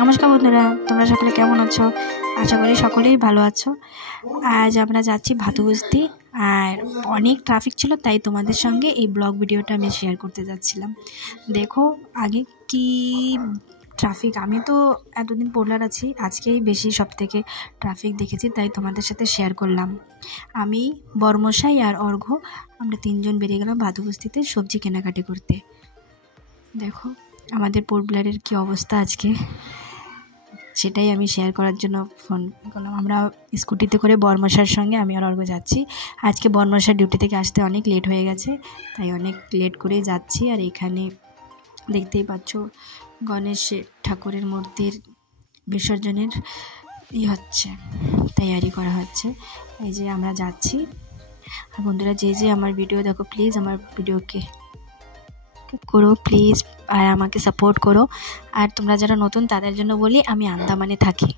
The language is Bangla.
নমস্কার বন্ধুরা, তোমরা সকলে কেমন আছো? আশা করি সকলেই ভালো আছো। আজ আমরা যাচ্ছি ভাতুবস্তি, আর অনেক ট্রাফিক ছিল, তাই তোমাদের সঙ্গে এই ব্লগ ভিডিওটা আমি শেয়ার করতে যাচ্ছিলাম। দেখো আগে কি ট্রাফিক, আমি তো এতদিন পোলার আছি, আজকেই বেশি সব থেকে ট্রাফিক দেখেছি, তাই তোমাদের সাথে শেয়ার করলাম। আমি, বর্মশাই আর অর্ঘ্য, আমরা তিনজন বেরিয়ে গেলাম ভাতুবস্তিতে সবজি কেনাকাটি করতে। দেখো আমাদের পোলব্লারের কি অবস্থা আজকে, সেটাই আমি শেয়ার করার জন্য ফোন করলাম। আমরা স্কুটিতে করে বর্মশার সঙ্গে আমি আর অর্ঘ্য যাচ্ছি। আজকে বর্মশার ডিউটি থেকে আসতে অনেক লেট হয়ে গেছে, তাই অনেক লেট করেই যাচ্ছি। আর এখানে দেখতেই পাচ্ছ গণেশ ঠাকুরের মূর্তির বিসর্জনের হচ্ছে, তৈরি করা হচ্ছে। এই যে আমরা যাচ্ছি। আর বন্ধুরা, যে আমার ভিডিও দেখো, প্লিজ আমার ভিডিওকে করো প্লিজ, আর আমাকে সাপোর্ট করো। আর তোমরা যারা নতুন তাদের জন্য বলি, আমি আন্দামানে থাকি।